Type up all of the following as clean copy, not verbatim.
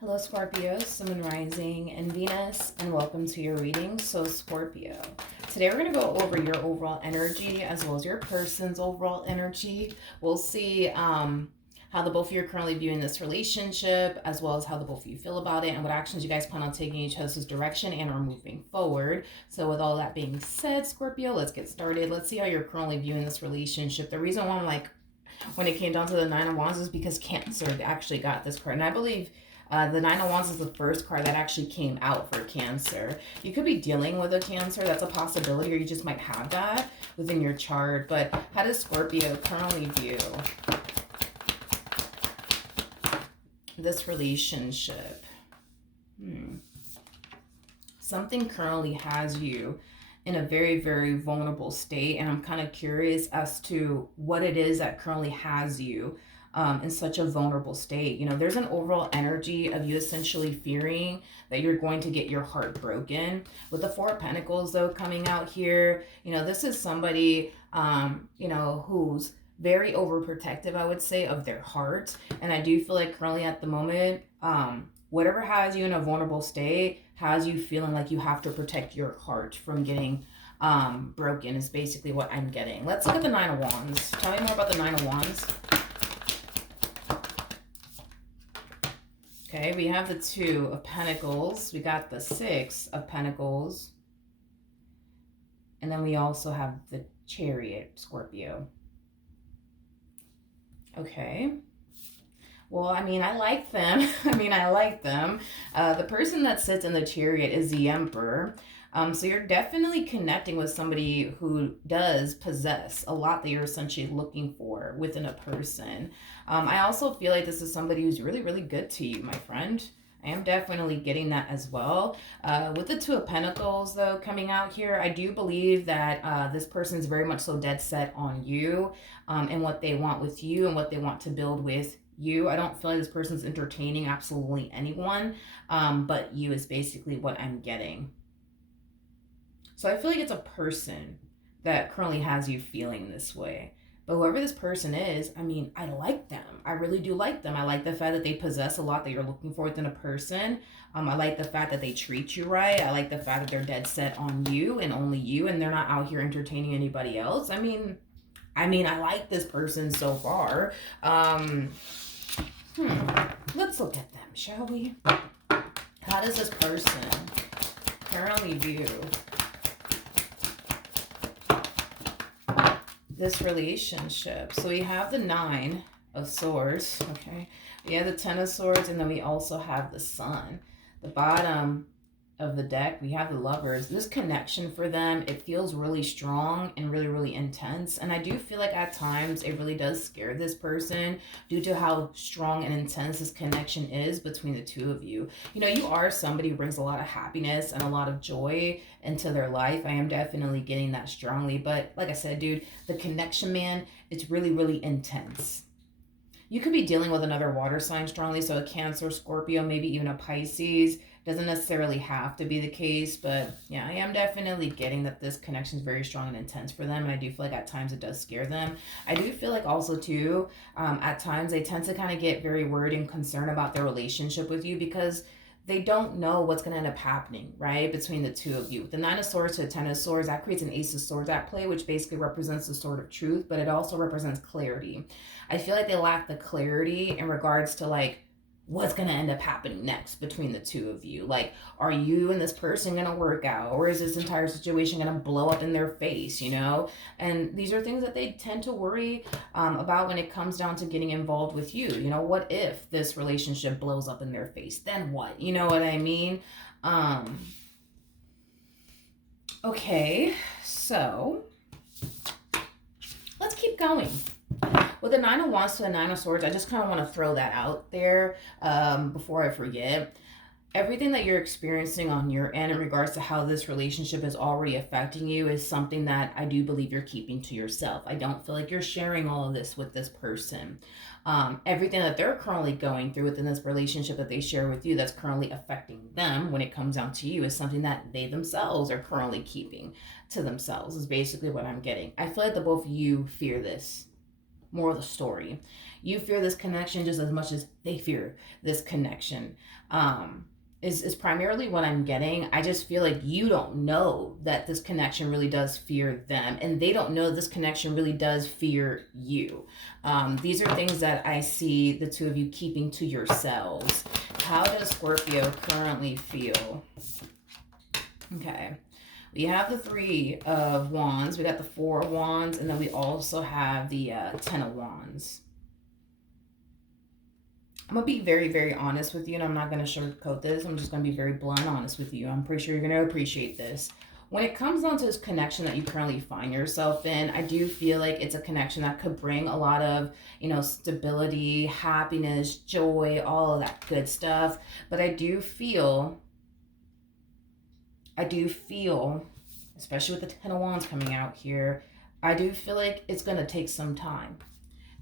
Hello, Scorpio, Sun, Moon, Rising, and Venus, and welcome to your reading. So, Scorpio, today we're going to go over your overall energy as well as your person's overall energy. We'll see how the both of you are currently viewing this relationship, as well as how the both of you feel about it, and what actions you guys plan on taking each other's direction and are moving forward. So, with all that being said, Scorpio, let's get started. Let's see how you're currently viewing this relationship. The reason why I'm like, when it came down to the Nine of Wands is because Cancer actually got this card, and I believe the Nine of Wands is the first card that actually came out for Cancer. You could be dealing with a Cancer. That's a possibility, or you just might have that within your chart. But how does Scorpio currently view this relationship? Something currently has you in a very, very vulnerable state. And I'm kind of curious as to what it is that currently has you in such a vulnerable state. You know, there's an overall energy of you essentially fearing that you're going to get your heart broken. With the Four of Pentacles, though, coming out here, you know, this is somebody, you know, who's very overprotective, I would say, of their heart. And I do feel like currently at the moment, whatever has you in a vulnerable state has you feeling like you have to protect your heart from getting broken is basically what I'm getting. Let's look at the Nine of Wands. Tell me more about the Nine of Wands. Okay, we have the Two of Pentacles. We got the Six of Pentacles. And then we also have the Chariot, Scorpio. Okay. Well, I mean, I like them. I like them. The person that sits in the Chariot is the Emperor. So you're definitely connecting with somebody who does possess a lot that you're essentially looking for within a person. I also feel like this is somebody who's really, really good to you, my friend. I am definitely getting that as well. With the Two of Pentacles, though, coming out here, I do believe that this person is very much so dead set on you and what they want with you and what they want to build with you. I don't feel like this person's entertaining absolutely anyone, but you is basically what I'm getting. So I feel like it's a person that currently has you feeling this way. But whoever this person is, I mean, I like them. I really do like them. I like the fact that they possess a lot that you're looking for within a person. I like the fact that they treat you right. I like the fact that they're dead set on you and only you, and they're not out here entertaining anybody else. I mean, I like this person so far. Let's look at them, shall we? How does this person currently view this relationship? So we have the Nine of Swords, okay? We have the Ten of Swords, and then we also have the Sun. The bottom of the deck, we have the Lovers. This connection for them, it feels really strong and really, really intense. And I do feel like at times it really does scare this person due to how strong and intense this connection is between the two of you. You know, you are somebody who brings a lot of happiness and a lot of joy into their life. I am definitely getting that strongly. But like I said, dude, the connection, man, it's really, really intense. You could be dealing with another water sign strongly, so a Cancer, Scorpio, maybe even a Pisces. Doesn't necessarily have to be the case, but yeah, I am definitely getting that this connection is very strong and intense for them, and I do feel like at times it does scare them. I do feel like also too, at times they tend to kind of get very worried and concerned about their relationship with you because they don't know what's going to end up happening, right, between the two of you. The Nine of Swords to the Ten of Swords, that creates an Ace of Swords at play, which basically represents the sword of truth, but it also represents clarity. I feel like they lack the clarity in regards to like what's going to end up happening next between the two of you. Like, are you and this person going to work out, or is this entire situation going to blow up in their face, you know? And these are things that they tend to worry about when it comes down to getting involved with you. You know, what if this relationship blows up in their face? Then what? You know what I mean? Okay, so let's keep going. With the Nine of Wands to the Nine of Swords, I just kind of want to throw that out there before I forget. Everything that you're experiencing on your end in regards to how this relationship is already affecting you is something that I do believe you're keeping to yourself. I don't feel like you're sharing all of this with this person. Everything that they're currently going through within this relationship that they share with you that's currently affecting them when it comes down to you is something that they themselves are currently keeping to themselves is basically what I'm getting. I feel like the both of you fear this. More of the story. You fear this connection just as much as they fear this connection. Is primarily what I'm getting. I just feel like you don't know that this connection really does fear them, and they don't know this connection really does fear you. These are things that I see the two of you keeping to yourselves. How does Scorpio currently feel? Okay. We have the Three of Wands, we got the Four of Wands, and then we also have the Ten of Wands. I'm going to be very, very honest with you, and I'm not going to sugarcoat this. I'm just going to be very blunt honest with you. I'm pretty sure you're going to appreciate this. When it comes down to this connection that you currently find yourself in, I do feel like it's a connection that could bring a lot of, stability, happiness, joy, all of that good stuff. But I do feel, especially with the Ten of Wands coming out here, I do feel like it's going to take some time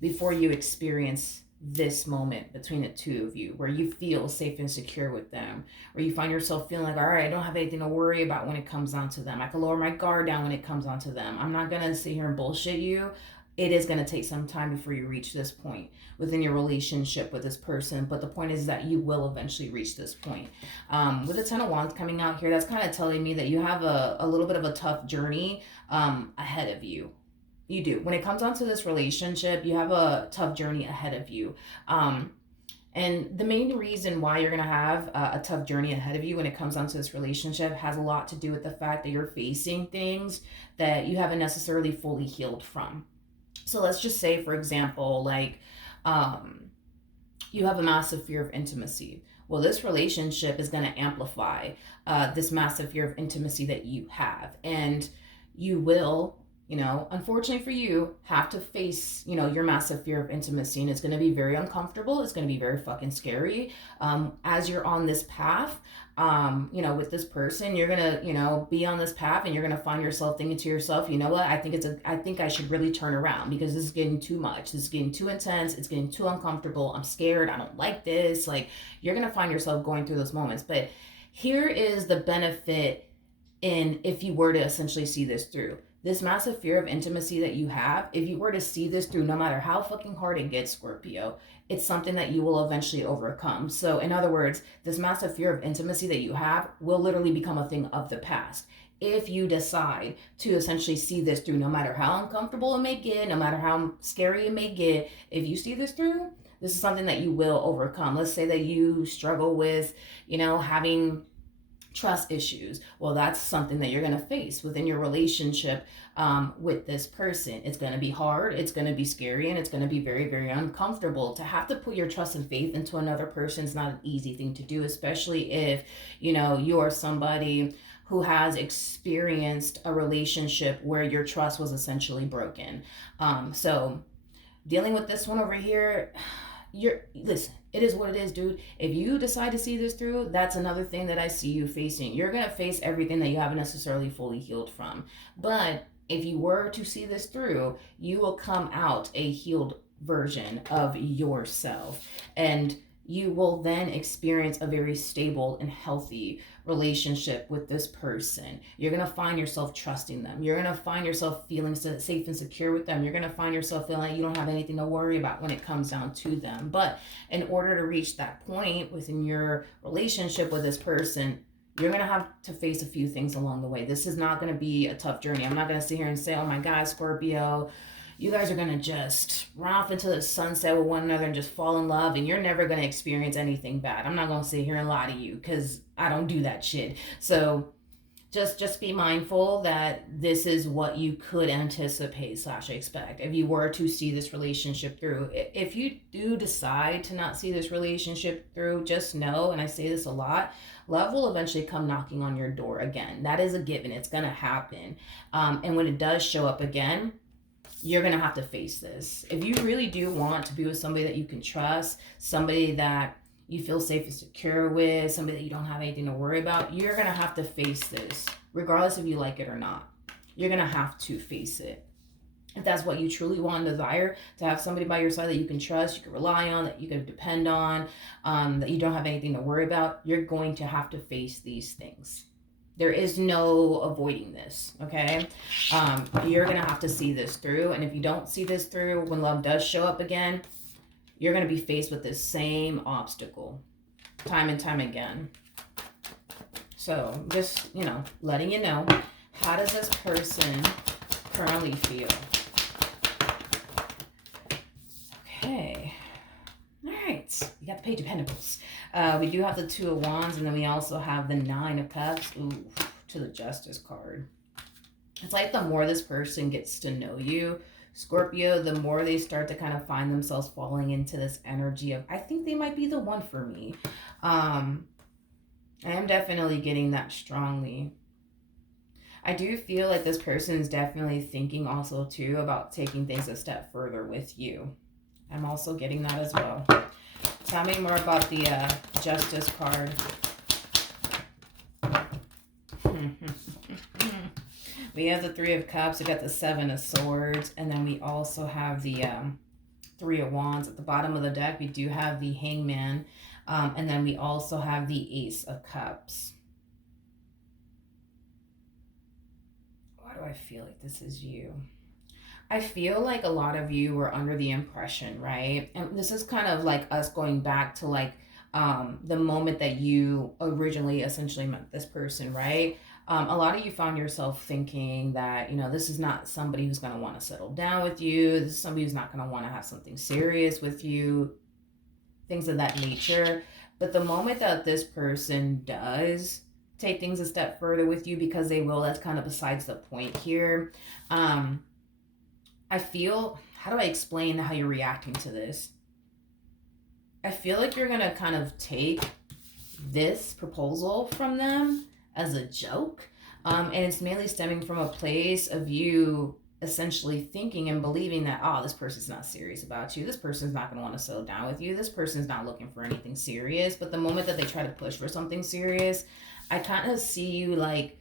before you experience this moment between the two of you where you feel safe and secure with them, where you find yourself feeling like, all right, I don't have anything to worry about when it comes down to them. I can lower my guard down when it comes down to them. I'm not going to sit here and bullshit you. It is going to take some time before you reach this point within your relationship with this person. But the point is that you will eventually reach this point. With the Ten of Wands coming out here, that's kind of telling me that you have a little bit of a tough journey ahead of you. You do. When it comes down to this relationship, you have a tough journey ahead of you. And the main reason why you're going to have a tough journey ahead of you when it comes down to this relationship has a lot to do with the fact that you're facing things that you haven't necessarily fully healed from. So let's just say, for example, like you have a massive fear of intimacy. Well, this relationship is going to amplify this massive fear of intimacy that you have. And you will, unfortunately for you, have to face, your massive fear of intimacy. And it's going to be very uncomfortable. It's going to be very fucking scary. As you're on this path, with this person, you're going to, be on this path, and you're going to find yourself thinking to yourself, you know what, I think I should really turn around because this is getting too much. This is getting too intense. It's getting too uncomfortable. I'm scared. I don't like this. Like, you're going to find yourself going through those moments. But here is the benefit in if you were to essentially see this through. This massive fear of intimacy that you have, if you were to see this through, no matter how fucking hard it gets, Scorpio, it's something that you will eventually overcome. So in other words, this massive fear of intimacy that you have will literally become a thing of the past. If you decide to essentially see this through, no matter how uncomfortable it may get, no matter how scary it may get, if you see this through, this is something that you will overcome. Let's say that you struggle with, having trust issues. Well, that's something that you're going to face within your relationship with this person. It's going to be hard, it's going to be scary, and it's going to be very, very uncomfortable. To have to put your trust and faith into another person is not an easy thing to do, especially if, you are somebody who has experienced a relationship where your trust was essentially broken. So dealing with this one over here, listen, it is what it is, dude. If you decide to see this through, that's another thing that I see you facing. You're going to face everything that you haven't necessarily fully healed from. But if you were to see this through, you will come out a healed version of yourself. And you will then experience a very stable and healthy relationship with this person. You're going to find yourself trusting them. You're going to find yourself feeling safe and secure with them. You're going to find yourself feeling like you don't have anything to worry about when it comes down to them. But in order to reach that point within your relationship with this person, you're going to have to face a few things along the way. This is not going to be a tough journey. I'm not going to sit here and say, oh my God, Scorpio, you guys are going to just run off into the sunset with one another and just fall in love, and you're never going to experience anything bad. I'm not going to sit here and lie to you because I don't do that shit. So just be mindful that this is what you could anticipate / expect if you were to see this relationship through. If you do decide to not see this relationship through, just know, and I say this a lot, love will eventually come knocking on your door again. That is a given. It's going to happen. And when it does show up again, you're going to have to face this. If you really do want to be with somebody that you can trust, somebody that you feel safe and secure with, somebody that you don't have anything to worry about, you're going to have to face this, regardless if you like it or not. You're going to have to face it. If that's what you truly want and desire, to have somebody by your side that you can trust, you can rely on, that you can depend on, that you don't have anything to worry about, you're going to have to face these things. There is no avoiding this, okay? You're going to have to see this through. And if you don't see this through, when love does show up again, you're going to be faced with this same obstacle time and time again. So just, letting you know, how does this person currently feel? Okay. All right. We got the Page of Pentacles. We do have the Two of Wands, and then we also have the Nine of Cups. Ooh, to the Justice card. It's like the more this person gets to know you, Scorpio, the more they start to kind of find themselves falling into this energy of, I think they might be the one for me. I am definitely getting that strongly. I do feel like this person is definitely thinking also too about taking things a step further with you. I'm also getting that as well. Tell me more about the Justice card. We have the Three of Cups, we got the Seven of Swords, and then we also have the Three of Wands. At the bottom of the deck, we do have the Hangman, and then we also have the Ace of Cups. Why do I feel like this is you? I feel like a lot of you were under the impression, right? And this is kind of like us going back to like the moment that you originally essentially met this person, right? A lot of you found yourself thinking that, this is not somebody who's going to want to settle down with you. This is somebody who's not going to want to have something serious with you, things of that nature. But the moment that this person does take things a step further with you, because they will, that's kind of besides the point here. I feel, how do I explain how you're reacting to this? I feel like you're going to kind of take this proposal from them as a joke. And it's mainly stemming from a place of you essentially thinking and believing that, this person's not serious about you. This person's not going to want to settle down with you. This person's not looking for anything serious. But the moment that they try to push for something serious, I kind of see you like,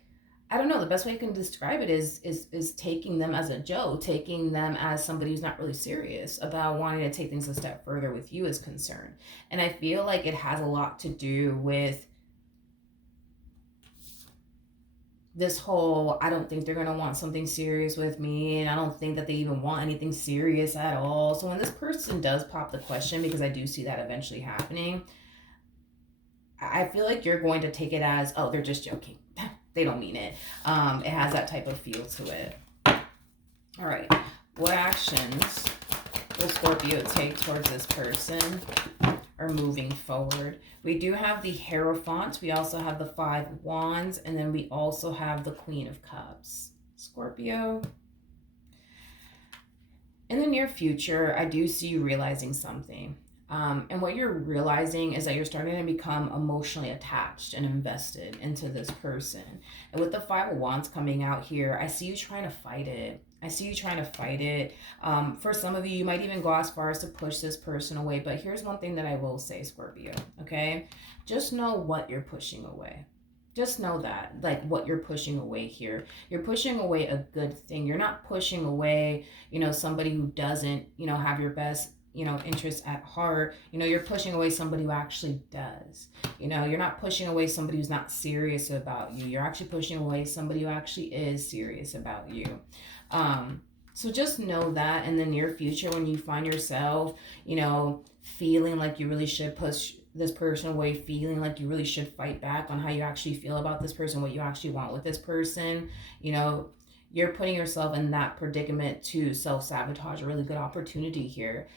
I don't know, the best way I can describe it is taking them as a joke, taking them as somebody who's not really serious about wanting to take things a step further with you is concerned. And I feel like it has a lot to do with this whole, I don't think they're going to want something serious with me, and I don't think that they even want anything serious at all. So when this person does pop the question, because I do see that eventually happening, I feel like you're going to take it as, they're just joking. They don't mean it. It has that type of feel to it. All right. What actions will Scorpio take towards this person or moving forward? We do have the Hierophant. We also have the Five of Wands. And then we also have the Queen of Cups. Scorpio. In the near future, I do see you realizing something. And what you're realizing is that you're starting to become emotionally attached and invested into this person. And with the Five of Wands coming out here, I see you trying to fight it. For some of you, you might even go as far as to push this person away. But here's one thing that I will say, Scorpio, okay? Just know what you're pushing away. Just know that, like, what you're pushing away here. You're pushing away a good thing. You're not pushing away, somebody who doesn't, have your best interests at heart. You're pushing away somebody who actually does. You're not pushing away somebody who's not serious about you. You're actually pushing away somebody who actually is serious about you. So just know that in the near future, when you find yourself, feeling like you really should push this person away, feeling like you really should fight back on how you actually feel about this person, what you actually want with this person, you're putting yourself in that predicament to self-sabotage. A really good opportunity here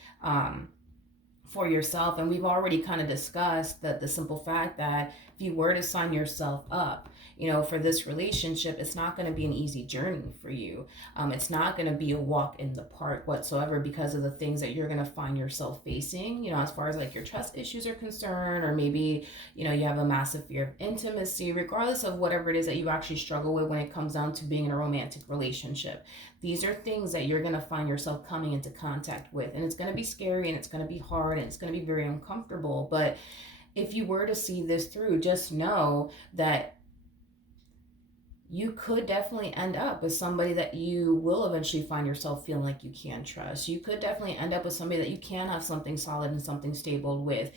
for yourself. And we've already kind of discussed that the simple fact that if you were to sign yourself up, for this relationship, it's not going to be an easy journey for you. It's not going to be a walk in the park whatsoever, because of the things that you're going to find yourself facing, as far as like your trust issues are concerned, or maybe, you have a massive fear of intimacy, regardless of whatever it is that you actually struggle with when it comes down to being in a romantic relationship. These are things that you're going to find yourself coming into contact with, and it's going to be scary, and it's going to be hard, and it's going to be very uncomfortable. But if you were to see this through, just know that you could definitely end up with somebody that you will eventually find yourself feeling like you can trust. You could definitely end up with somebody that you can have something solid and something stable with.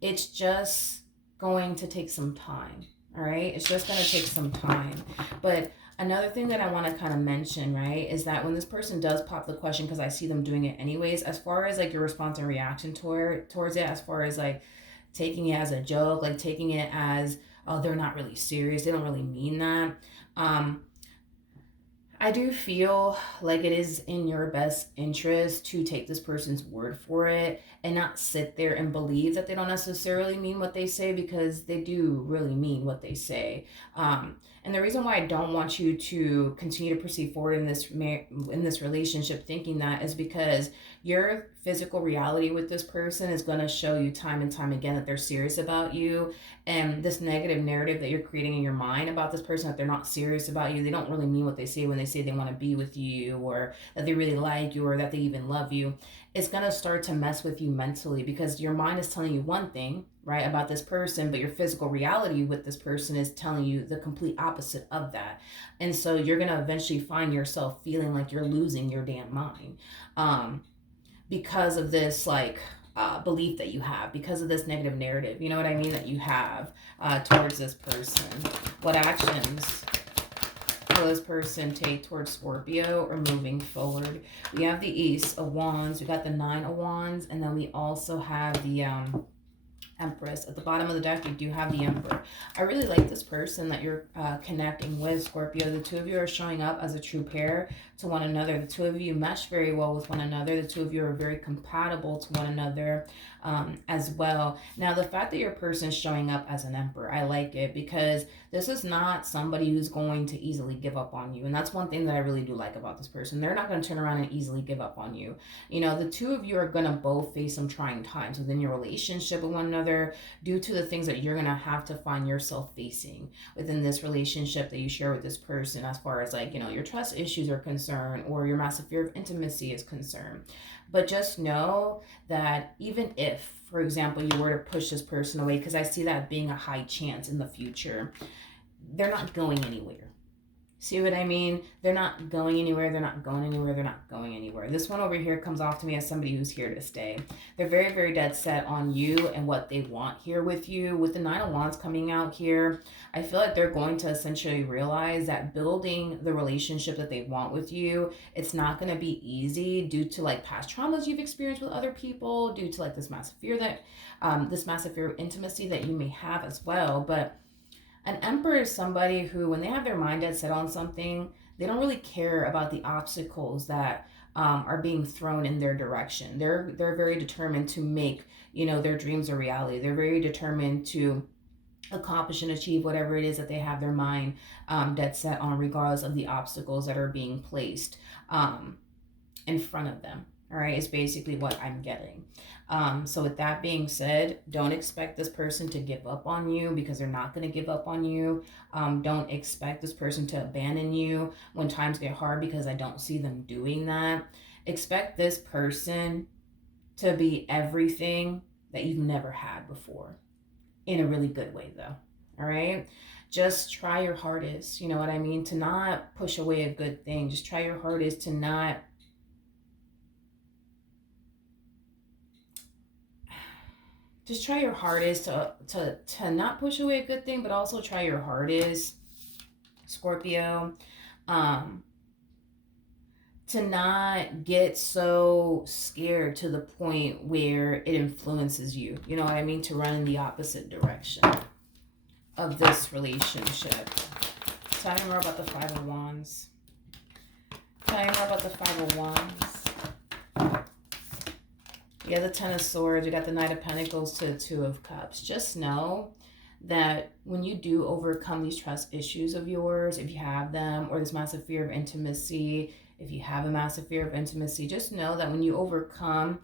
It's just going to take some time, All right. It's just going to take some time. But another thing that I want to kind of mention, right, is that when this person does pop the question, because I see them doing it anyways, as far as like your response and reaction towards it, as far as like taking it as a joke, like taking it as, oh, they're not really serious, they don't really mean that. Um, I do feel like it is in your best interest to take this person's word for it and not sit there and believe that they don't necessarily mean what they say, because they do really mean what they say. And the reason why I don't want you to continue to proceed forward in this relationship thinking that is because your physical reality with this person is going to show you time and time again that they're serious about you, and this negative narrative that you're creating in your mind about this person, that they're not serious about you, they don't really mean what they say when they say they want to be with you, or that they really like you, or that they even love you, it's going to start to mess with you mentally, because your mind is telling you one thing, right, about this person, but your physical reality with this person is telling you the complete opposite of that. And so you're going to eventually find yourself feeling like you're losing your damn mind. Because of this, like, belief that you have, because of this negative narrative, you know what I mean, that you have towards this person. What actions will this person take towards Scorpio or moving forward? We have the Ace of Wands, we got the Nine of Wands, and then we also have the Empress. At the bottom of the deck, you do have the Emperor. I really like this person that you're connecting with, Scorpio. The two of you are showing up as a true pair to one another. The two of you mesh very well with one another. The two of you are very compatible to one another as well. Now, the fact that your person is showing up as an Emperor, I like it, because this is not somebody who's going to easily give up on you. And that's one thing that I really do like about this person. They're not going to turn around and easily give up on you. You know, the two of you are going to both face some trying times within your relationship with one another, due to the things that you're going to have to find yourself facing within this relationship that you share with this person, as far as like, you know, your trust issues are concerned, or your massive fear of intimacy is concerned. But just know that even if, for example, you were to push this person away, because I see that being a high chance in the future, they're not going anywhere. See what I mean? They're not going anywhere. They're not going anywhere. They're not going anywhere. This one over here comes off to me as somebody who's here to stay. They're very, very dead set on you and what they want here with you. With the Nine of Wands coming out here, I feel like they're going to essentially realize that building the relationship that they want with you, it's not going to be easy, due to like past traumas you've experienced with other people, due to like this massive fear of intimacy that you may have as well. But an Emperor is somebody who, when they have their mind dead set on something, they don't really care about the obstacles that are being thrown in their direction. They're very determined to make, you know, their dreams a reality. They're very determined to accomplish and achieve whatever it is that they have their mind dead set on, regardless of the obstacles that are being placed in front of them. All right, is basically what I'm getting. So with that being said, don't expect this person to give up on you, because they're not going to give up on you. Don't expect this person to abandon you when times get hard, because I don't see them doing that. Expect this person to be everything that you've never had before, in a really good way though. All right, just try your hardest, you know what I mean, to not push away a good thing. Just try your hardest to not just try your hardest to not push away a good thing, but also try your hardest, Scorpio, to not get so scared to the point where it influences you. You know what I mean? To run in the opposite direction of this relationship. Tell me more about the Five of Wands. Tell me more about the Five of Wands. You got the Ten of Swords, you got the Knight of Pentacles to the Two of Cups. Just know that when you do overcome these trust issues of yours, if you have them, or this massive fear of intimacy, if you have a massive fear of intimacy, just know that when you overcome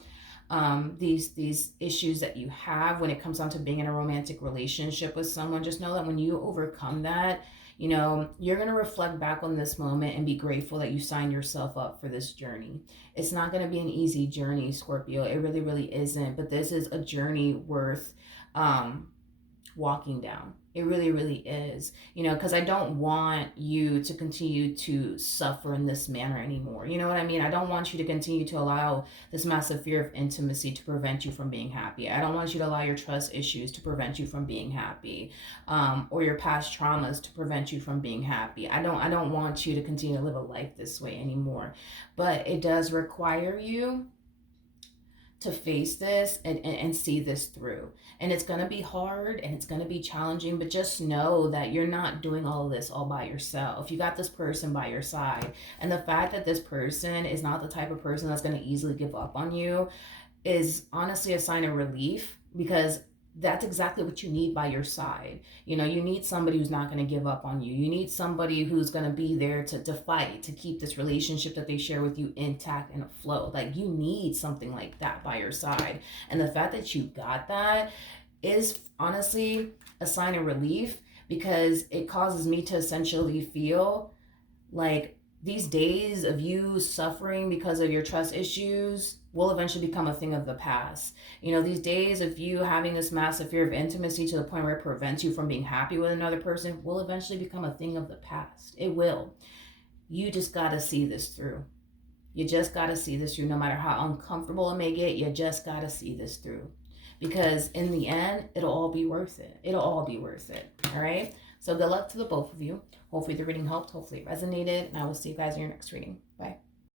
these issues that you have when it comes down to being in a romantic relationship with someone, just know that when you overcome that, you know, you're going to reflect back on this moment and be grateful that you signed yourself up for this journey. It's not going to be an easy journey, Scorpio. It really, really isn't. But this is a journey worth walking down. It really, really is. You know, because I don't want you to continue to suffer in this manner anymore. You know what I mean? I don't want you to continue to allow this massive fear of intimacy to prevent you from being happy. I don't want you to allow your trust issues to prevent you from being happy, or your past traumas to prevent you from being happy. I don't want you to continue to live a life this way anymore. But it does require you to face this and see this through. And it's going to be hard and it's going to be challenging, but just know that you're not doing all of this all by yourself. You got this person by your side. And the fact that this person is not the type of person that's going to easily give up on you is honestly a sign of relief, because that's exactly what you need by your side. You know, you need somebody who's not going to give up on you. You need somebody who's going to be there to fight, to keep this relationship that they share with you intact and afloat. Like, you need something like that by your side. And the fact that you got that is honestly a sign of relief, because it causes me to essentially feel like these days of you suffering because of your trust issues will eventually become a thing of the past. You know, these days of you having this massive fear of intimacy to the point where it prevents you from being happy with another person will eventually become a thing of the past. It will. You just got to see this through. You just got to see this through. No matter how uncomfortable it may get, you just got to see this through. Because in the end, it'll all be worth it. It'll all be worth it. All right? So good luck to the both of you. Hopefully the reading helped. Hopefully it resonated. And I will see you guys in your next reading. Bye.